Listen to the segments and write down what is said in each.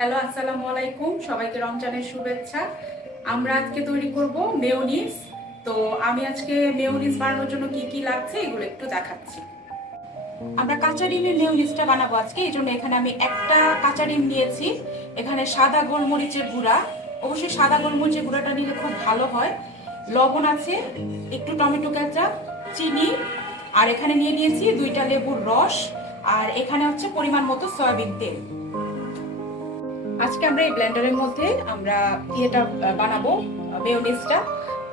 Hello, আসসালামু আলাইকুম। সবাইকে রমজানের শুভেচ্ছা। আমরা আজকে তৈরি করব মেয়োনিজ। তো আমি আজকে মেয়োনিজ বানানোর জন্য কি কি লাগছে এগুলো একটু দেখাচ্ছি। আমরা কাঁচা ডিমের মেয়োনিজটা বানাবো আজকে, এই জন্য এখানে আমি একটা কাঁচা ডিম নিয়েছি। এখানে সাদা গোলমরিচের গুঁড়া, অবশ্যই সাদা গোলমরিচের গুঁড়াটা নিলে খুব ভালো হয়। লবণ আছে, একটু টমেটো কেচাপ, চিনি, আর এখানে নিয়ে নিয়েছি 2টা লেবুর রস, আর এখানে হচ্ছে পরিমাণ মতো সয়াবিন তেল। আজকে আমরা এই ব্লেন্ডারের মধ্যে আমরা ইয়েটা বানাবো, মেয়োনিজটা।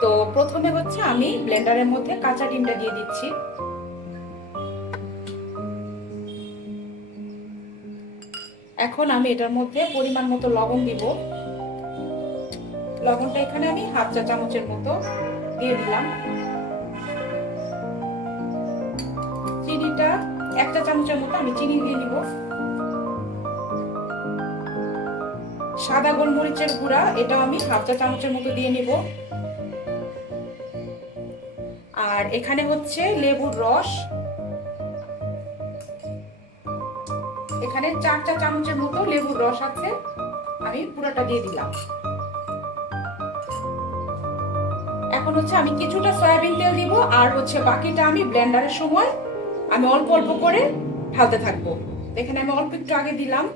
তো প্রথমে হচ্ছে আমি ব্লেন্ডারের মধ্যে কাঁচা ডিমটা দিয়ে দিচ্ছি। এখন আমি এটার মধ্যে পরিমাণ মতো লবণ দিব। লবণটা এখানে আমি হাফ চা চামচের মতো দিয়ে দিলাম। চিনিটা 1 চা চামচের মতো আমি চিনি দিয়ে দিব। সাদা গোলমরিচের গুঁড়া এটাও আমি হাফ চা চামচের মতো দিয়ে নিব। আর এখানে হচ্ছে লেবুর রস, এখানে 4 চা চামচের মতো লেবুর রস আছে, আমি পুরোটা দিয়ে দিলাম। এখন হচ্ছে আমি কিছুটা সয়াবিন তেল দিব, আর হচ্ছে বাকিটা আমি ব্লেন্ডারের সময় আমি অল্প অল্প করে ঢালতে থাকবো। এখানে আমি অল্প একটু আগে দিলাম।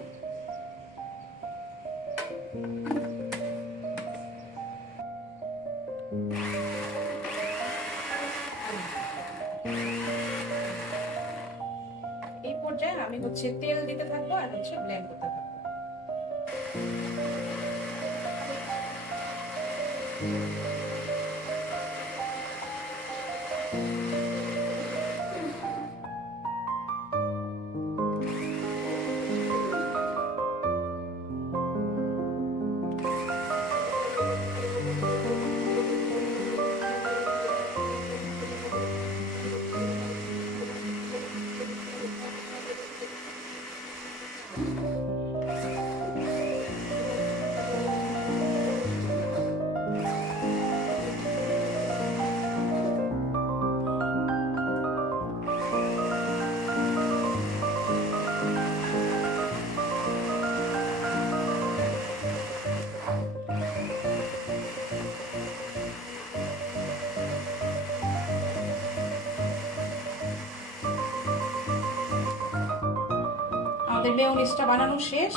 এই পর্যায়ে আমি হচ্ছে তেল দিতে থাকবো আর হচ্ছে ব্লেন্ড করতে থাকবো। আমাদের মেয়োনিজটা বানানো শেষ,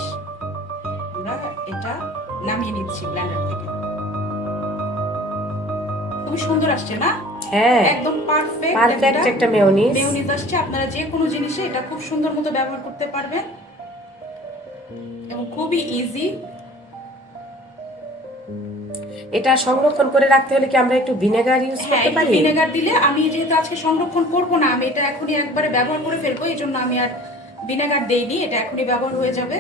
আমরা এটা নামিয়ে নিচ্ছি ব্লেন্ডার থেকে। খুব সুন্দর আসছে না? হ্যাঁ, একদম পারফেক্ট একটা মেয়োনিজ। মেয়োনিজ আসছে। আপনারা যে কোনো জিনিসে এটা খুব সুন্দর মতো ব্যবহার করতে পারবেন এবং খুবই ইজি। এটা সংরক্ষণ করে রাখতে হলে কি আমরা একটু ভিনেগার ইউজ হ্যাঁ, করতে একটু পারি? ভিনেগার দিলে, আমি যেহেতু আজকে সংরক্ষণ করব না, আমি এটা এখনই একবারে ব্যবহার করে ফেলবো, এই জন্য আমি আর ভিনেগার দেইনি, এটা এখনই ব্যবহার হয়ে যাবে।